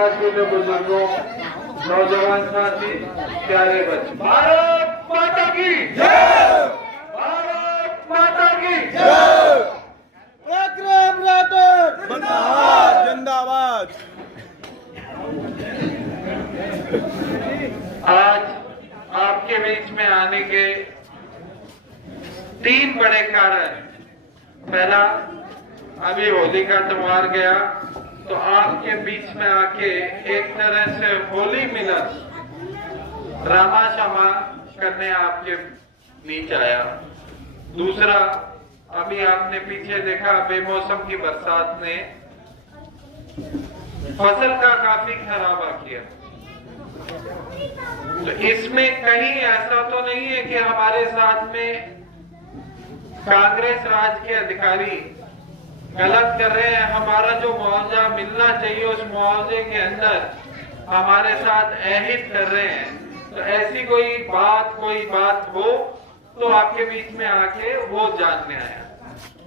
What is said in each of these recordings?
माताश्री बुजुर्गों, नौजवान साथी, प्यारे बच्चे, भारत माता की जय, भारत माता की जय। विक्रम राठौर जिंदाबाद जिंदाबाद। आज आपके बीच में आने के 3 बड़े कारण। पहला, अभी होली का त्योहार गया तो आपके बीच में आके एक तरह से होली मिलन रामा क्षमा करने आपके बीच आया। दूसरा, अभी आपने पीछे देखा बेमौसम की बरसात ने फसल का काफी खराबा किया। तो इसमें कहीं ऐसा तो नहीं है कि हमारे साथ में कांग्रेस राज के अधिकारी गलत कर रहे हैं। हमारा जो मुआवजा मिलना चाहिए उस मुआवजे के अंदर हमारे साथ अहित कर रहे हैं। तो ऐसी कोई बात हो तो आपके बीच में आके वो जानने आया।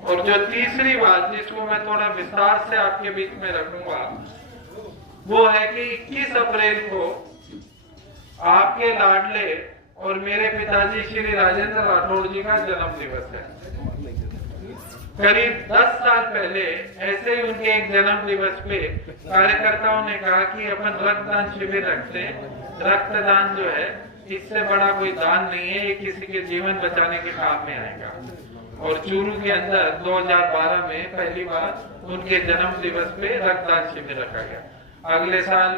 और जो तीसरी बात जिसको मैं थोड़ा विस्तार से आपके बीच में रखूंगा वो है कि 21 अप्रैल को आपके लाडले और मेरे पिताजी श्री राजेंद्र राठौड़ जी का जन्म दिवस है। करीब 10 साल पहले ऐसे ही उनके एक जन्म दिवस पे कार्यकर्ताओं ने कहा कि अपन रक्तदान शिविर रखते हैं। रक्तदान जो है इससे बड़ा कोई दान नहीं है, ये किसी के जीवन बचाने के काम में आएगा। और चूरू के अंदर 2012 में पहली बार उनके जन्म दिवस पे रक्तदान शिविर रखा गया। अगले साल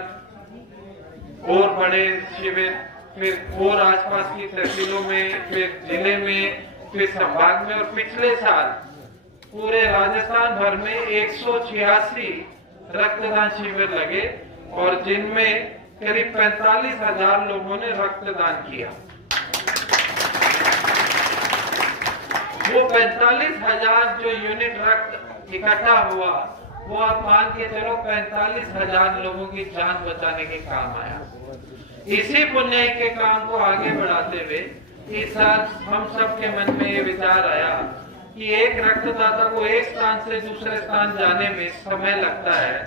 और बड़े शिविर, फिर और आसपास की तहसीलों में, फिर जिले में, फिर संभाग में, और पिछले साल पूरे राजस्थान भर में 186 रक्तदान शिविर लगे और जिनमें करीब 45,000 लोगों ने रक्तदान किया। वो 45,000 जो यूनिट रक्त इकट्ठा हुआ वो आप मान के चलो 45,000 लोगों की जान बचाने के काम आया। इसी पुण्य के काम को आगे बढ़ाते हुए इस साल हम सब के मन में ये विचार आया कि एक रक्तदाता को एक स्थान से दूसरे स्थान जाने में समय लगता है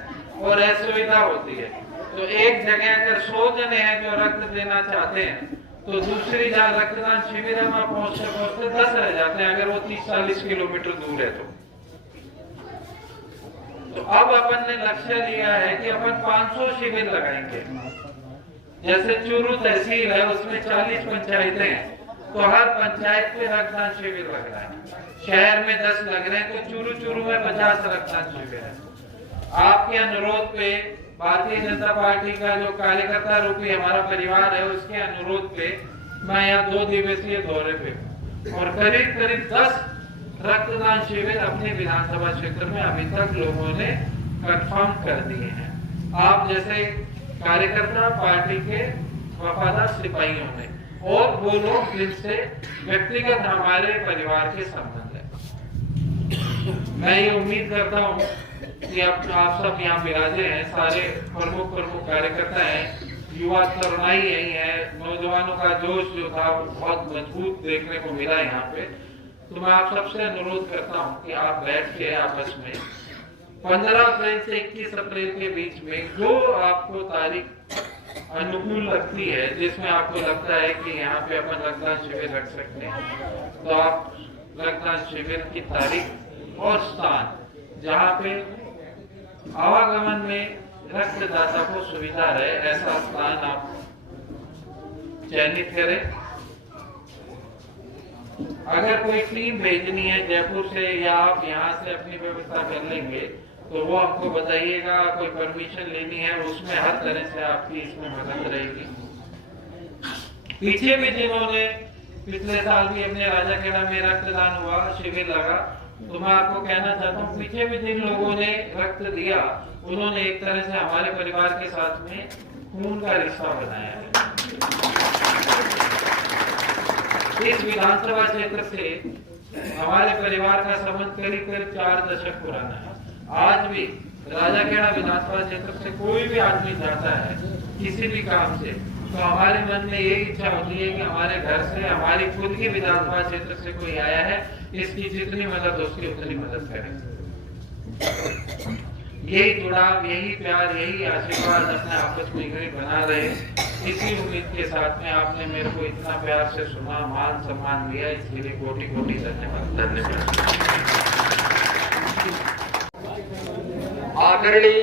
और असुविधा होती है। तो एक जगह अगर 100 जने हैं जो रक्त देना चाहते हैं तो दूसरी जगह रक्तदान शिविर में पहुंचते पहुंचते 10 रह जाते हैं अगर वो 30-40 किलोमीटर दूर है। तो अब अपन ने लक्ष्य लिया है कि अपन 500 शिविर लगाएंगे। जैसे चूरू तहसील है उसमें 40 पंचायतें हैं तो हर पंचायत पे रक्तदान शिविर लग रहा है। शहर में 10 लग रहे हैं तो चूरू में 50 रक्तदान शिविर है। आपके अनुरोध पे भारतीय जनता पार्टी का जो कार्यकर्ता रूपी हमारा परिवार है उसके अनुरोध पे मैं यहाँ 2 दिवसीय दौरे पे और करीब 10 रक्तदान शिविर अपने विधानसभा क्षेत्र में अभी तक लोगों ने कंफर्म कर दिए हैं। आप जैसे कार्यकर्ता पार्टी के वफादार सिपाहियों ने और वो लोग जिनसे व्यक्तिगत हमारे परिवार के संबंध है। मैं ये उम्मीद करता हूँ कि आप सब यहाँ विराजे हैं, सारे प्रमुख कार्यकर्ता हैं, युवा तरुणाई यही है, नौजवानों का जोश जो था बहुत मजबूत देखने को मिला यहाँ पे। तो मैं आप सबसे अनुरोध करता हूँ कि आप बैठ के आपस में 15 अप्रैल से 21 अप्रैल के बीच में जो आपको तारीख अनुकूल लगती है, जिसमें आपको लगता है कि यहाँ पे अपन रक्तदान शिविर रख सकते हैं, तो आप रक्तदान शिविर की तारीख और स्थान जहाँ पे आवागमन में रक्तदाता को सुविधा रहे ऐसा स्थान आप चयनित करें। अगर कोई टीम भेजनी है जयपुर से या आप यहाँ से अपनी व्यवस्था कर लेंगे तो वो हमको बताइएगा। कोई परमिशन लेनी है उसमें हर तरह से आपकी इसमें मदद रहेगी। पीछे भी जिन्होंने पिछले साल भी अपने राजाखेड़ा में रक्तदान हुआ शिविर लगा, तो मैं आपको कहना चाहता हूँ पीछे भी जिन लोगों ने रक्त दिया उन्होंने एक तरह से हमारे परिवार के साथ में खून का रिश्ता बनाया है। इस विधानसभा क्षेत्र से हमारे परिवार का संबंध करीब 4 दशक पुराना है। आज भी राजाखेड़ा विधानसभा क्षेत्र से कोई भी आदमी जाता है किसी भी काम से तो हमारे मन में यही इच्छा होती है कि हमारे घर से, हमारी खुद की विधानसभा क्षेत्र से कोई आया है, इसकी जितनी मदद हो उसकी उतनी मदद करें। यही जुड़ाव, यही प्यार, यही आशीर्वाद अपने आपस में ही बना रहे। इसी उम्मीद के साथ में आपने मेरे को इतना प्यार से सुना, मान सम्मान दिया, इसके लिए कोटि कोटि धन्यवाद। आदरणीय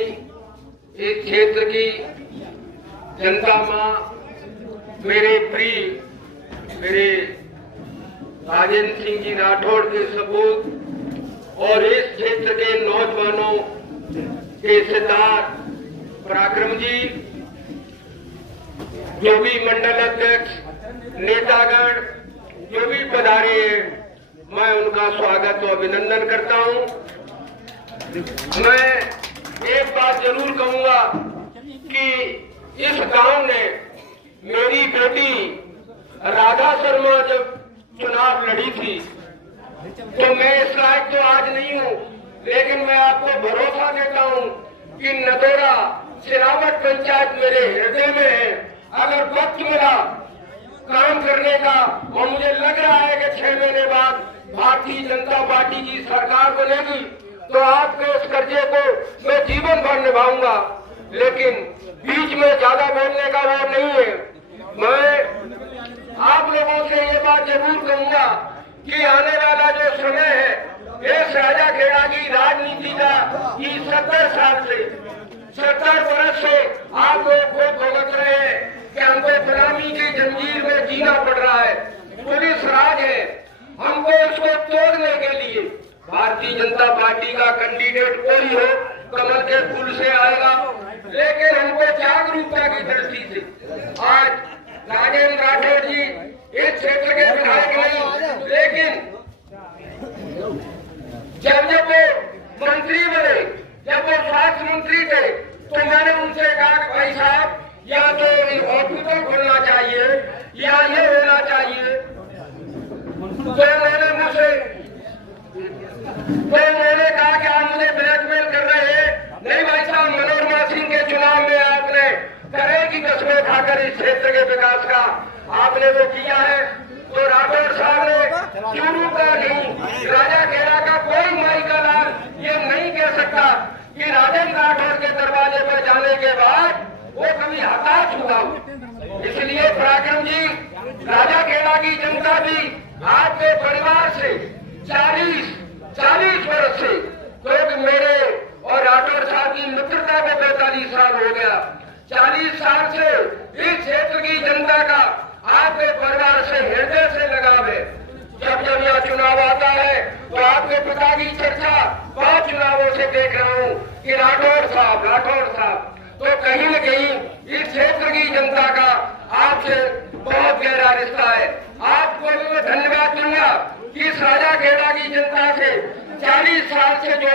इस क्षेत्र की जनता मां, मेरे प्रिय, मेरे राजेंद्र सिंह जी राठौड़ के सपूत और इस क्षेत्र के नौजवानों के सितार पराक्रम जी, जो भी मंडल अध्यक्ष, नेतागण, जो भी पधारे हैं, मैं उनका स्वागत और अभिनंदन करता हूं। मैं एक बात जरूर कहूंगा कि इस गांव ने मेरी बेटी राधा शर्मा जब चुनाव लड़ी थी तो मैं इस लायक तो आज नहीं हूं, लेकिन मैं आपको भरोसा देता हूं कि नदौरा सिरावट पंचायत मेरे हृदय में है। अगर वक्त मिला काम करने का और मुझे लग रहा है कि 6 महीने बाद भारतीय जनता पार्टी की सरकार बनेगी तो आपके इस कर्जे को मैं जीवन भर निभाऊंगा, लेकिन बीच में ज्यादा बोलने का वो नहीं है। मैं आप लोगों से ये बात जरूर कहूंगा कि आने वाला जो समय है, इस राजा खेड़ा की राजनीति का 70 वर्ष से आप लोग को भुगत रहे हैं कि हमको गुलामी की जंजीर में जीना पड़ रहा है। पुलिस राज है, हमको इसको तोड़ने के लिए भारतीय जनता पार्टी का कैंडिडेट कोई हो, कमल के फूल से आएगा, लेकिन हमको जागरूकता की दृष्टि से आज राजेंद्र राठौड़ जी इस क्षेत्र के विधायक नहीं, लेकिन जब वो मंत्री बने, जब वो स्वास्थ्य मंत्री थे, तो मैंने उनसे कहा कि भाई साहब या तो हॉस्पिटल खोलना चाहिए या ये होना चाहिए। तो मैंने कहा कि आप मुझे ब्लैकमेल कर रहे हैं। नहीं भाई साहब, मनोरमा सिंह के चुनाव में आपने करे की कसमें खाकर इस क्षेत्र के विकास का आपने वो किया है। तो राठौड़ साहब ने चूरू का नहीं, राजा खेड़ा का कोई माई का लाल ये नहीं कह सकता कि राजेंद्र राठौड़ के दरवाजे पर जाने के बाद वो कभी हताश हुआ। इसलिए पराक्रम जी, राजा खेड़ा की जनता भी आपके परिवार से 40 वर्ष से, क्योंकि मेरे और राठौड़ साहब की मित्रता को 45 साल हो गया, 40 साल से इस क्षेत्र की जनता का आपके परिवार से हृदय से लगाव है। जब यह चुनाव आता है तो आपके पिता की चर्चा 5 चुनावों से देख रहा हूँ कि राठौड़ साहब, तो कहीं न कहीं इस क्षेत्र की जनता का आपसे बहुत गहरा रिश्ता है। आपको भी मैं धन्यवाद दूंगा कि इस राजा खेड़ा की जनता से 40 साल से जो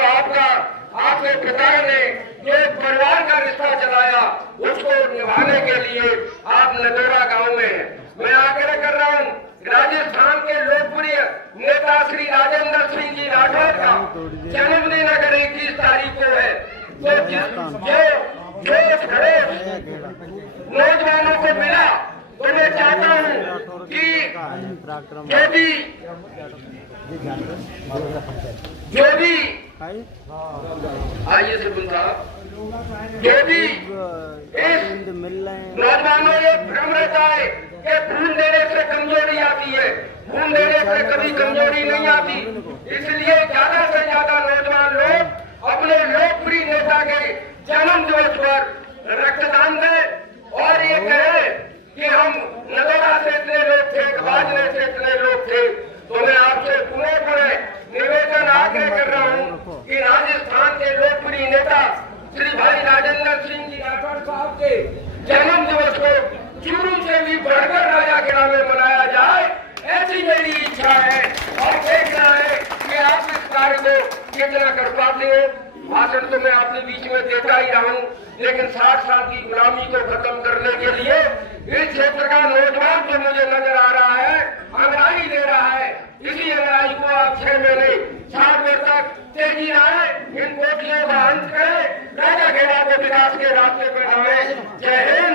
आपके पिता ने जो परिवार का रिश्ता चलाया, उसको निभाने के लिए आप नदौरा गांव में हैं। मैं आग्रह कर रहा हूं, राजस्थान के लोकप्रिय नेता श्री राजेंद्र सिंह जी राठौड़ का जन्मदिन अगर 21 तारीख को है, तो जो खड़े नौजवानों को मिला, तो मैं चाहता हूं कि जो भी आइए सरपंच साहब, जो भी नौजवानों ये भ्रम रहता है कि खून देने से कमजोरी आती है, खून देने से कभी कमजोरी नहीं आती। इसलिए ज्यादा से ज्यादा नौजवान लोग अपने लोकप्रिय नेता के जन्म दिवस पर रक्तदान दें और ये कहें कि हम नदौरा से इतने लोग थे, बाजने से इतने लोग थे। तो मैं आपसे पुनः निवेदन आग्रह कर रहा हूँ कि राजस्थान के लोकप्रिय नेता श्री भाई राजेंद्र सिंह जी राठौड़ साहब के जन्म दिवस को चूरू से भी बढ़कर राजा खेड़ा में मनाया जाए, ऐसी मेरी इच्छा है। और देखना है कि आप इस कार्य को कितना कर पाते हो। भाषण तो मैं अपने बीच में देता ही रहा हूँ, लेकिन 60 साल की गुलामी को खत्म करने के लिए इस क्षेत्र का नौजवान जो मुझे नजर आ रहा है, अंगड़ाई दे रहा है। इसी अंगड़ाई को आप 6 महीने 60 वर्ष तक तेजी आए, इन कोटियों का अंत करें, राजा खेड़ा को विकास के रास्ते पर लाए। जय हिंद।